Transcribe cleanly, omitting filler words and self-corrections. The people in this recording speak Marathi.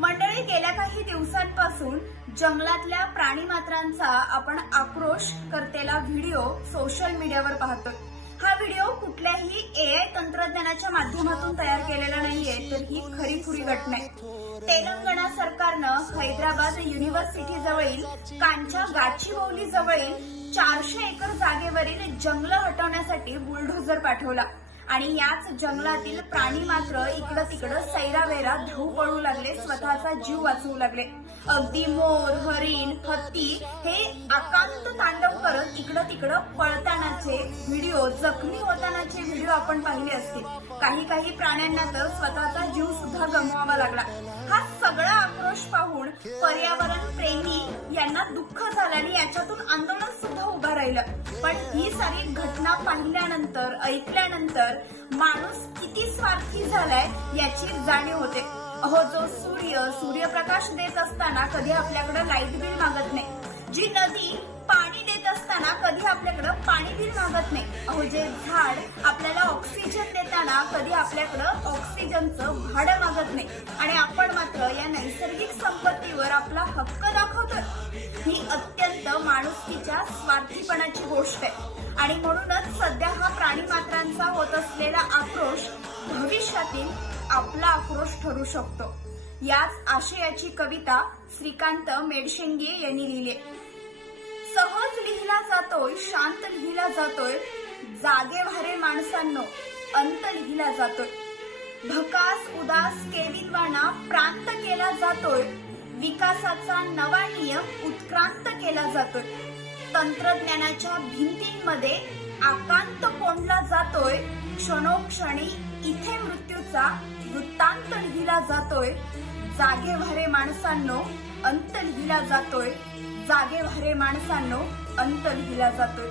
मंडळी, गेल्या काही दिवसांपासून जंगलातल्या प्राणीमात्रांचा आपण आक्रोश करतेला व्हिडिओ सोशल मीडियावर पाहतोय। हा व्हिडिओ कुठल्याही एआय तंत्रज्ञानाच्या माध्यमातून तयार केलेला नाहीये, तर ही खरीखुरी घटना आहे। तेलंगणा सरकारनं हैदराबाद युनिव्हर्सिटी जवळील कांचा गाचीबौली जवळील 400 एकर जागेवरील जंगल हटवण्यासाठी बुलडोझर पाठवला आणि याच जंगलातील प्राणी मात्र इकडं तिकडं सैरावैरा धावू पळू लागले, स्वतःचा जीव वाचवू लागले। अगदी मोर, हरिण, हत्ती हे आकांत तांडव करत इकडं तिकडं पळतानाचे व्हिडिओ, जखमी होतानाचे व्हिडिओ आपण पाहिले असतील। काही प्राण्यांना तर स्वतःचा जीव सुद्धा गमवावा लागला। हा सगळा आक्रोश पाहून पर्यावरण प्रेमी यांना दुःख झालं आणि याच्यातून आंदोलन सुद्धा उभं राहिलं। पण ही सारी घटना पाहिल्यानंतर, ऐकल्यानंतर माणूस किती स्वार्थी झालाय याची जाणीव होते। अहो, जो सूर्यप्रकाश देत असताना कधी आपल्याकडे लाईट बिल मागत नाही, जी नदी पाणी देत असताना कधी आपल्याकडे पाणी बिल मागत नाही, अहो जे झाड आपल्याला ऑक्सिजन देताना कधी आपल्याकडे ऑक्सिजनचं भाडं मागत नाही, आणि आपण मात्र या नैसर्गिक संपत्तीवर आपला हक्क दाखवतोय। ही अत्यंत माणुसकीच्या स्वार्थीपणाची गोष्ट आहे आणि म्हणूनच सध्या हा प्राणी मात्रांचा होत असलेला आक्रोश भविष्यातील आपला आक्रोश ठरू शकतो। याच आशयाची कविता श्रीकांत मेडशेंगे यांनी लिहिली। सहज लिहिला जातोय, शांत लिहिला जातोय, जागे व्हारे माणसांनो अंत लिहिला जातोय। भकास उदास केविलवाणा प्रांत केला जातोय, विकासाचा नवा नियम उत्क्रांत केला जातोय। तंत्रज्ञानाच्या भिंतींमध्ये आकांत कोंडला जातोय, क्षणोक्षणी इथे मृत्यूचा वृत्तांत लिहिला जातोय। जागे व्हारे माणसांनो अंत लिहिला जातोय, जागे व्हारे माणसांनो अंत लिहिला जातोय।